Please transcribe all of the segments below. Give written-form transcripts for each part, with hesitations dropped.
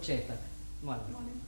početak. Molim.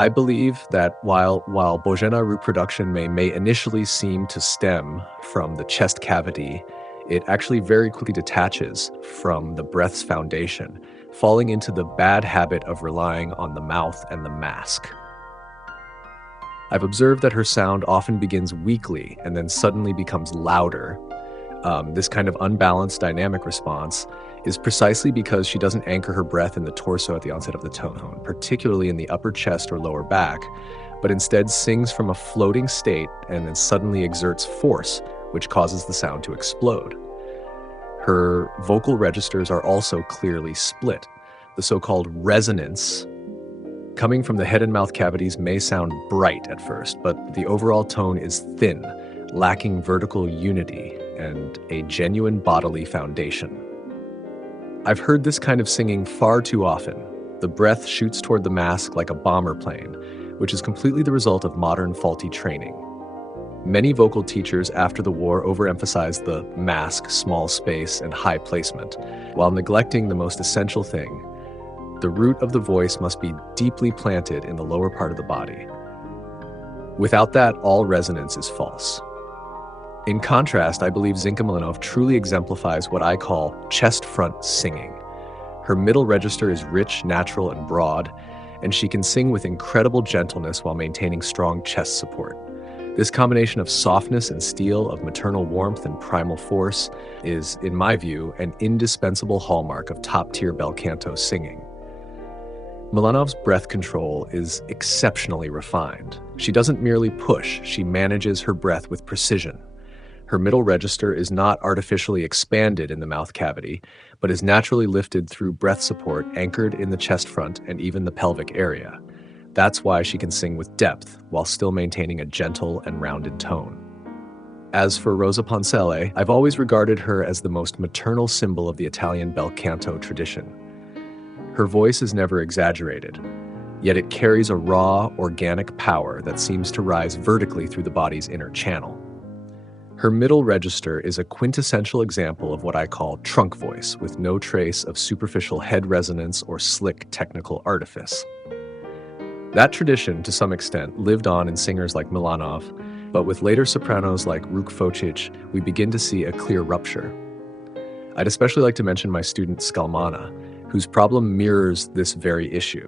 I believe that while Božena reproduction may initially seem to stem from the chest cavity, it actually very quickly detaches from the breath's foundation, falling into the bad habit of relying on the mouth and the mask. I've observed that her sound often begins weakly and then suddenly becomes louder. This kind of unbalanced dynamic response is precisely because she doesn't anchor her breath in the torso at the onset of the tone, particularly in the upper chest or lower back, but instead sings from a floating state and then suddenly exerts force, which causes the sound to explode. Her vocal registers are also clearly split. The so-called resonance coming from the head and mouth cavities may sound bright at first, but the overall tone is thin, lacking vertical unity and a genuine bodily foundation. I've heard this kind of singing far too often. The breath shoots toward the mask like a bomber plane, which is completely the result of modern faulty training. Many vocal teachers after the war overemphasized the mask, small space, and high placement, while neglecting the most essential thing. The root of the voice must be deeply planted in the lower part of the body. Without that, all resonance is false. In contrast, I believe Zinka Milanov truly exemplifies what I call chest front singing. Her middle register is rich, natural, and broad, and she can sing with incredible gentleness while maintaining strong chest support. This combination of softness and steel, of maternal warmth and primal force, is, in my view, an indispensable hallmark of top-tier bel canto singing. Milanov's breath control is exceptionally refined. She doesn't merely push, she manages her breath with precision. Her middle register is not artificially expanded in the mouth cavity, but is naturally lifted through breath support anchored in the chest front and even the pelvic area. That's why she can sing with depth while still maintaining a gentle and rounded tone. As for Rosa Poncelle, I've always regarded her as the most maternal symbol of the Italian bel canto tradition. Her voice is never exaggerated, yet it carries a raw, organic power that seems to rise vertically through the body's inner channel. Her middle register is a quintessential example of what I call trunk voice, with no trace of superficial head resonance or slick technical artifice. That tradition, to some extent, lived on in singers like Milanov, but with later sopranos like Ruk-Fočić, we begin to see a clear rupture. I'd especially like to mention my student Skalmana, whose problem mirrors this very issue.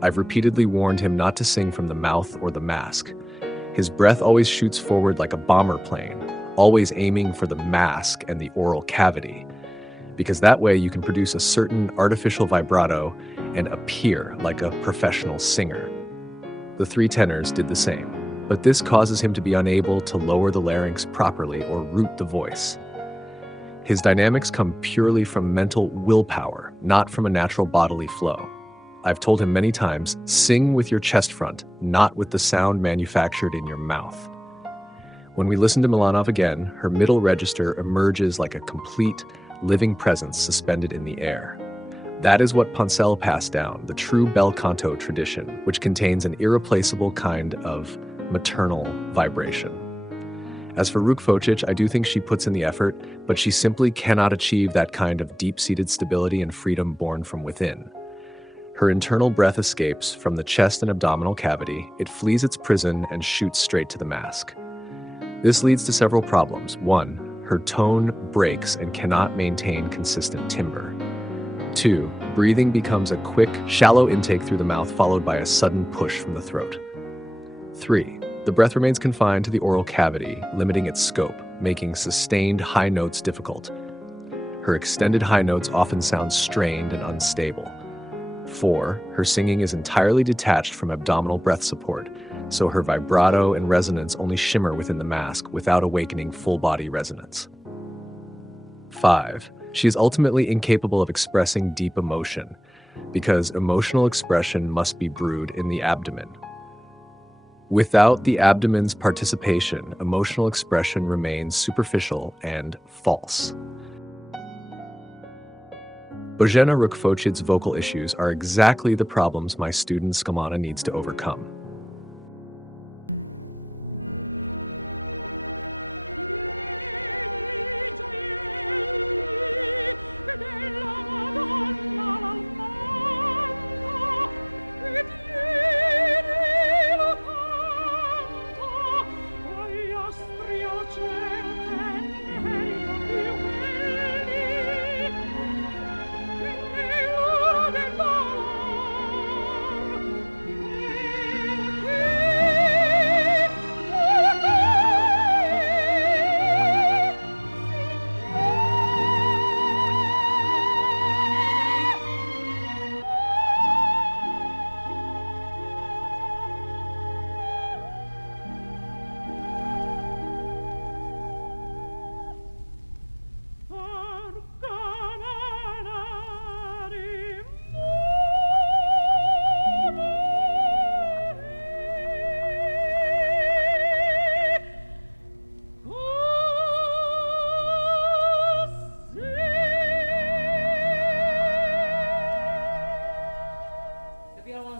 I've repeatedly warned him not to sing from the mouth or the mask. His breath always shoots forward like a bomber plane, always aiming for the mask and the oral cavity, because that way you can produce a certain artificial vibrato and appear like a professional singer. The three tenors did the same, but this causes him to be unable to lower the larynx properly or root the voice. His dynamics come purely from mental willpower, not from a natural bodily flow. I've told him many times, sing with your chest front, not with the sound manufactured in your mouth. When we listen to Milanov again, her middle register emerges like a complete, living presence suspended in the air. That is what Poncelle passed down, the true bel canto tradition, which contains an irreplaceable kind of maternal vibration. As for Ruk-Fočić, I do think she puts in the effort, but she simply cannot achieve that kind of deep-seated stability and freedom born from within. Her internal breath escapes from the chest and abdominal cavity, it flees its prison and shoots straight to the mask. This leads to several problems. 1, her tone breaks and cannot maintain consistent timbre. 2, breathing becomes a quick, shallow intake through the mouth followed by a sudden push from the throat. 3, the breath remains confined to the oral cavity, limiting its scope, making sustained high notes difficult. Her extended high notes often sound strained and unstable. 4. Her singing is entirely detached from abdominal breath support, so her vibrato and resonance only shimmer within the mask without awakening full-body resonance. 5. She is ultimately incapable of expressing deep emotion, because emotional expression must be brewed in the abdomen. Without the abdomen's participation, emotional expression remains superficial and false. Božena Ruk-Fočić's vocal issues are exactly the problems my student Giovanni needs to overcome.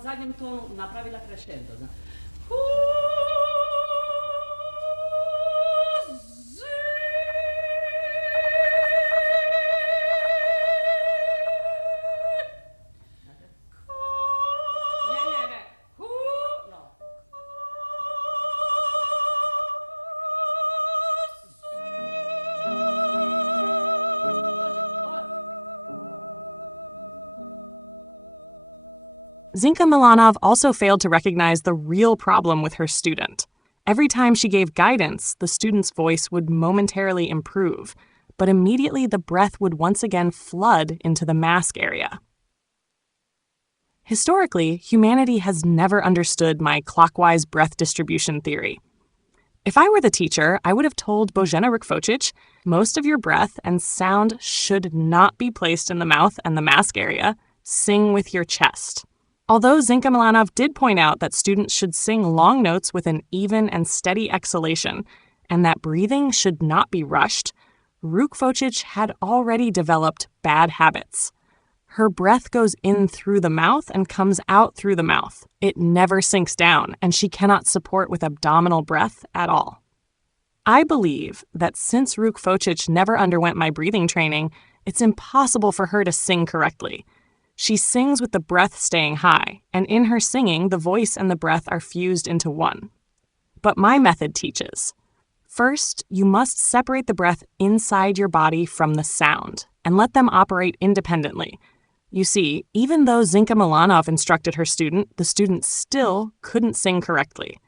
zadnjem tonu napravila crescendo. Zinka Milanov also failed to recognize the real problem with her student. Every time she gave guidance, the student's voice would momentarily improve, but immediately the breath would once again flood into the mask area. Historically, humanity has never understood my clockwise breath distribution theory. If I were the teacher, I would have told Božena Ruk-Fočić, most of your breath and sound should not be placed in the mouth and the mask area. Sing with your chest. Although Zinka Milanov did point out that students should sing long notes with an even and steady exhalation, and that breathing should not be rushed, Ruk-Fočić had already developed bad habits. Her breath goes in through the mouth and comes out through the mouth. It never sinks down, and she cannot support with abdominal breath at all. I believe that since Ruk-Fočić never underwent my breathing training, it's impossible for her to sing correctly. She sings with the breath staying high, and in her singing, the voice and the breath are fused into one. But my method teaches. First, you must separate the breath inside your body from the sound, and let them operate independently. You see, even though Zinka Milanov instructed her student, the student still couldn't sing correctly.